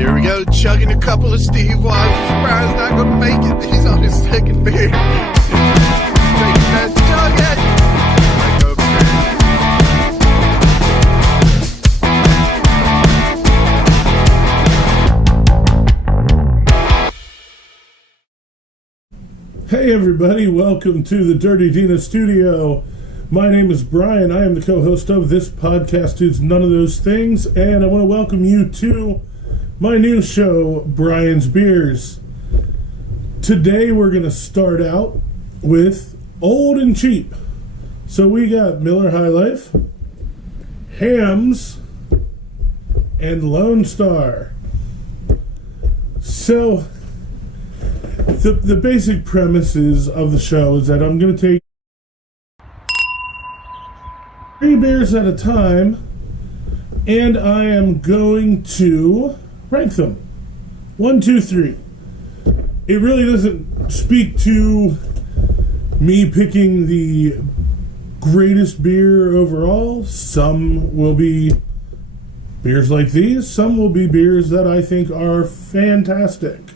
Here we go, chugging a couple of Steve Woz's. Bryan's not gonna make it. He's on his second beer. Taking that chug it. Let go, man. Hey everybody, welcome to the Dirty Dena Studio. My name is Bryan. I am the co-host of this podcast, It's None of Those Things, and I want to welcome you to my new show, Bryan's Beers. Today we're going to start out with old and cheap. So we got Miller High Life, Hamm's, and Lone Star. So the basic premises of the show is that I'm going to take 3 beers at a time, and I am going to rank them. 1, 2, 3. It really doesn't speak to me picking the greatest beer overall. Some will be beers like these. Some will be beers that I think are fantastic.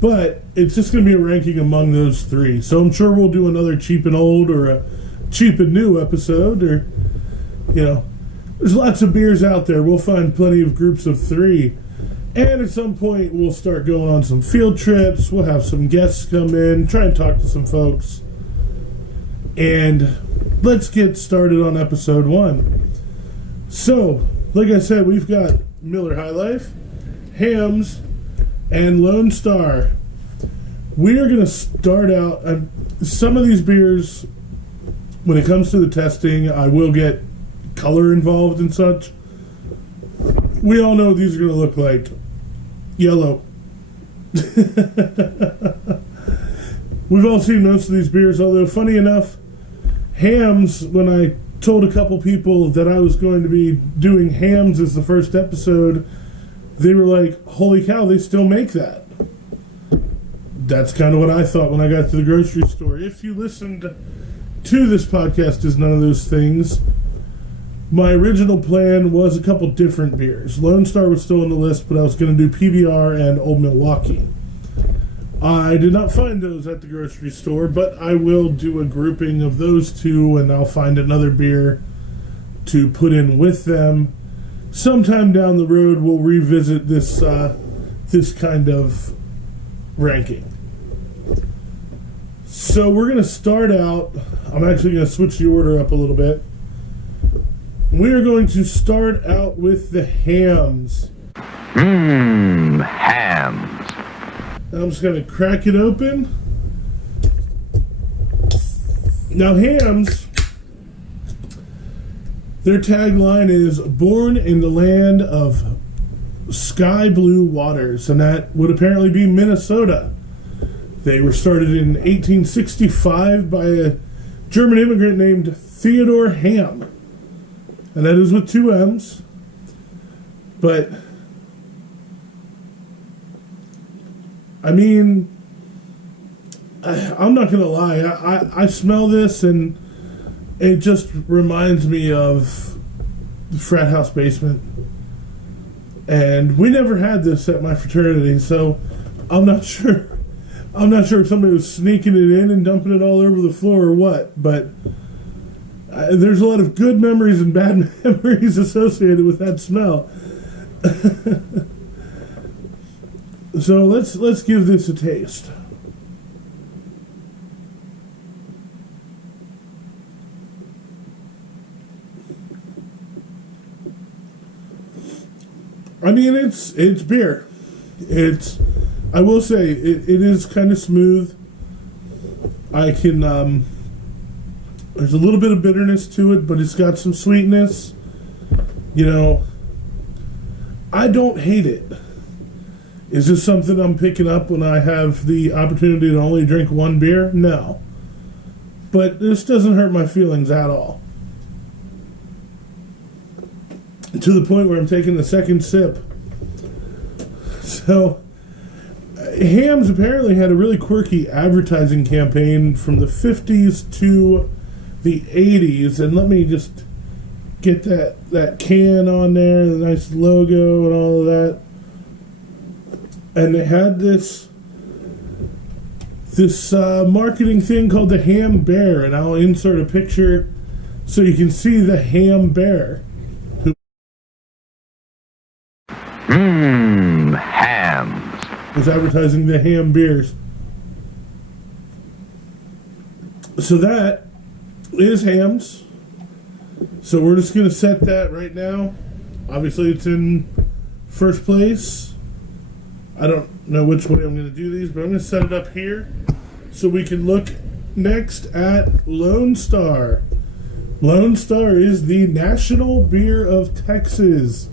But it's just going to be a ranking among those 3. So I'm sure we'll do another cheap and old or a cheap and new episode, or, there's lots of beers out there. We'll find plenty of groups of 3. And at some point, we'll start going on some field trips. We'll have some guests come in, try and talk to some folks. And let's get started on episode 1. So, like I said, we've got Miller High Life, Hamm's, and Lone Star. We are going to start out, some of these beers, when it comes to the testing, I will get color involved and such. We all know these are going to look like yellow. We've all seen most of these beers, although funny enough, Hamm's, when I told a couple people that I was going to be doing Hamm's as the first episode, they were like, holy cow, they still make that. That's kind of what I thought when I got to the grocery store. If you listened to this podcast, Is None of Those Things, my original plan was a couple different beers. Lone Star was still on the list, but I was going to do PBR and Old Milwaukee. I did not find those at the grocery store, but I will do a grouping of those 2, and I'll find another beer to put in with them. Sometime down the road, we'll revisit this kind of ranking. So we're going to start out, I'm actually going to switch the order up a little bit. We are going to start out with the Hamm's. Hamm's. I'm just going to crack it open. Now Hamm's, their tagline is born in the land of sky blue waters, and that would apparently be Minnesota. They were started in 1865 by a German immigrant named Theodore Hamm, and that is with 2 M's. But I mean, I'm not gonna lie, I smell this and it just reminds me of the frat house basement, and we never had this at my fraternity, so I'm not sure if somebody was sneaking it in and dumping it all over the floor or what, but there's a lot of good memories and bad memories associated with that smell. So let's give this a taste. I mean, it's beer. I will say, it is kind of smooth. I can, there's a little bit of bitterness to it, but it's got some sweetness. I don't hate it. Is this something I'm picking up when I have the opportunity to only drink 1 beer? No. But this doesn't hurt my feelings at all. To the point where I'm taking the second sip. So, Hamm's apparently had a really quirky advertising campaign from the 50s to the 80s, and let me just get that can on there, the nice logo and all of that. and they had this marketing thing called the Hamm Bear, and I'll insert a picture so you can see the Hamm Bear. Hams. Was advertising the Hamm beers. So that is Hamm's. So we're just going to set that right now. Obviously it's in first place. I don't know which way I'm going to do these, but I'm going to set it up here so we can look next at Lone Star. Lone Star is the national beer of Texas.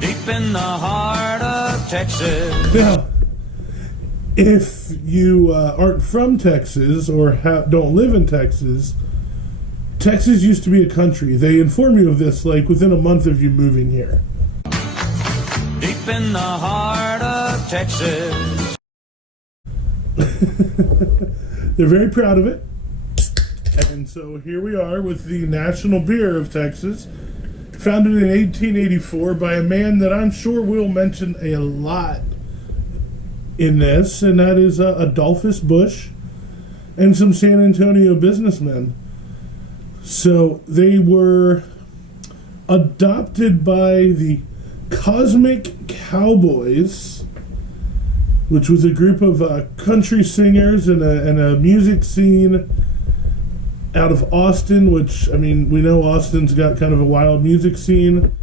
Deep in the heart of Texas. Now, if you aren't from Texas or don't live in Texas, Texas used to be a country. They inform you of this like within a month of you moving here. Deep in the heart of Texas. They're very proud of it. And so here we are with the national beer of Texas, founded in 1884 by a man that I'm sure we'll mention a lot in this, and that is Adolphus Busch and some San Antonio businessmen. So they were adopted by the Cosmic Cowboys, which was a group of country singers and a music scene out of Austin, which, I mean, we know Austin's got kind of a wild music scene.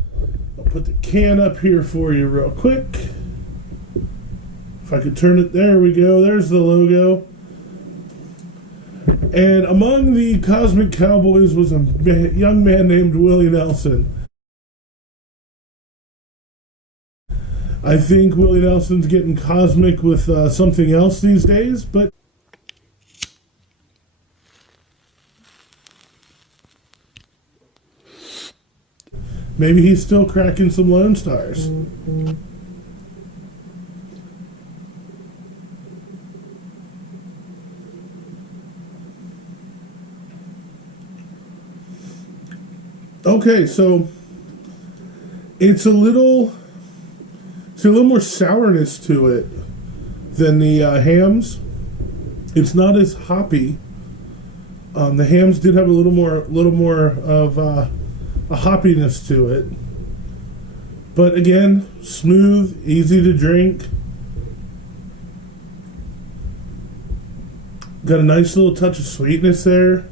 I'll put the can up here for you real quick. If I could turn it, there we go, there's the logo. And among the Cosmic Cowboys was a young man named Willie Nelson. I think Willie Nelson's getting cosmic with something else these days, but maybe he's still cracking some Lone Stars. Okay, so it's a little more sourness to it than the Hamm's. It's not as hoppy. The Hamm's did have a little more of a hoppiness to it, but again, smooth, easy to drink. Got a nice little touch of sweetness there.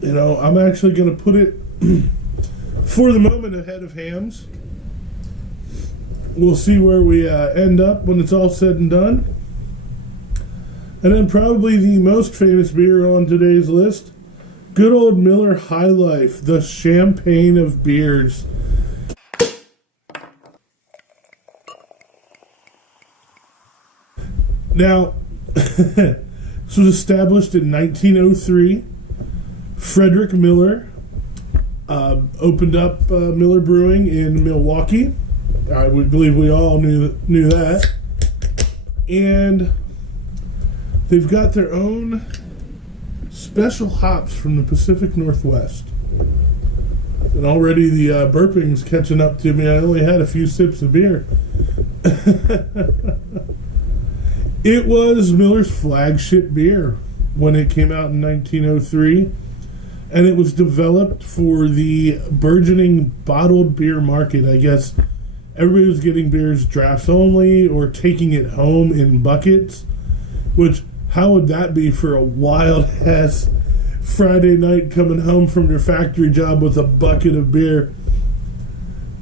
You know, I'm actually going to put it for the moment ahead of Hamm's. We'll see where we end up when it's all said and done. And then probably the most famous beer on today's list, good old Miller High Life, the champagne of beers. Now, this was established in 1903. Frederick Miller opened up Miller Brewing in Milwaukee. I would believe we all knew that. And they've got their own special hops from the Pacific Northwest. And already the burping's catching up to me. I only had a few sips of beer. It was Miller's flagship beer when it came out in 1903. And it was developed for the burgeoning bottled beer market. I guess everybody was getting beers drafts only or taking it home in buckets. Which, how would that be for a wild-ass Friday night coming home from your factory job with a bucket of beer?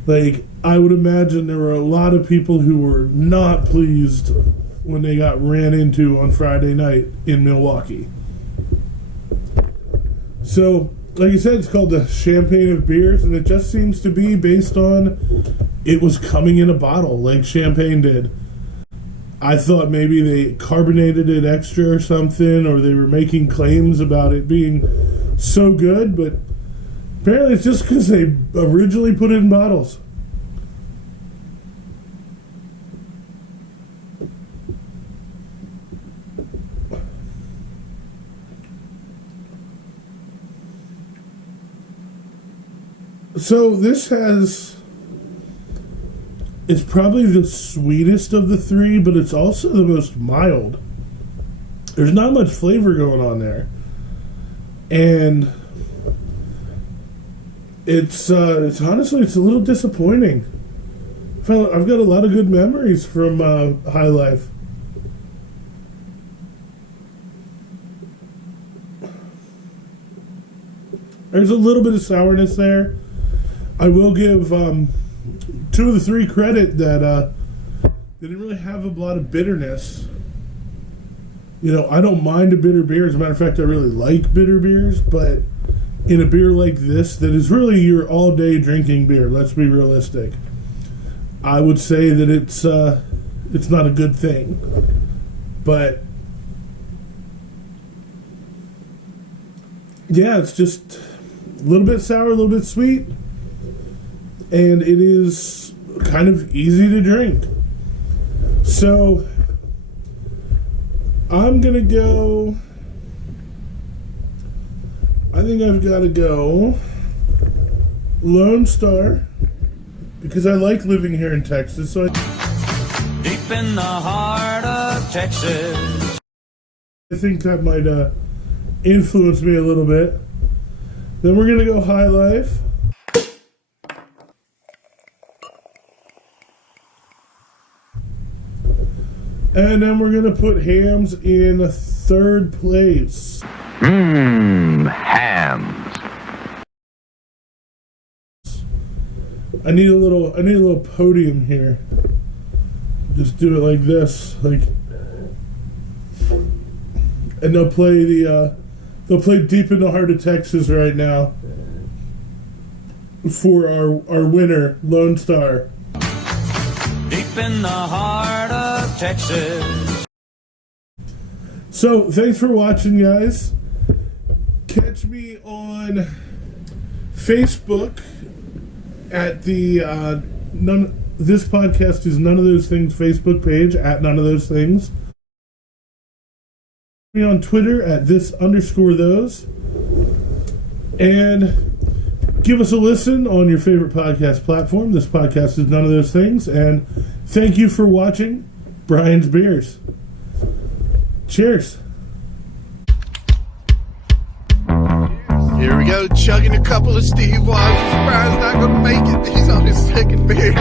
Like, I would imagine there were a lot of people who were not pleased when they got ran into on Friday night in Milwaukee. So, like I said, it's called the champagne of beers, and it just seems to be based on it was coming in a bottle like champagne did. I thought maybe they carbonated it extra or something, or they were making claims about it being so good, but apparently it's just because they originally put it in bottles. So this has It's probably the sweetest of the three, but it's also the most mild. There's not much flavor going on there. And it's honestly, it's a little disappointing. I've got a lot of good memories from High Life. There's a little bit of sourness there. I will give 2 of the 3 credit that they didn't really have a lot of bitterness. You know, I don't mind a bitter beer. As a matter of fact, I really like bitter beers, but in a beer like this, that is really your all-day drinking beer, let's be realistic, I would say that it's not a good thing. But yeah, it's just a little bit sour, a little bit sweet, and it is kind of easy to drink. So I'm gonna go, I think I've got to go Lone Star, because I like living here in Texas. So Deep in the heart of Texas. I think that might influence me a little bit. Then we're gonna go High Life. And then we're gonna put Hamm's in 3rd place. Hamm's. I need a little podium here. Just do it like this, like, and they'll play Deep in the Heart of Texas right now for our winner, Lone Star. Deep in the heart of Texas. So thanks for watching, guys. Catch me on Facebook at the this podcast is None of Those Things Facebook page at None of Those Things. Me on Twitter at this_those, and give us a listen on your favorite podcast platform. This podcast is None of Those Things, and thank you for watching Bryan's Beers. Cheers. Here we go, chugging a couple of Steve Woz's. Bryan's not gonna make it. He's on his 2nd beer.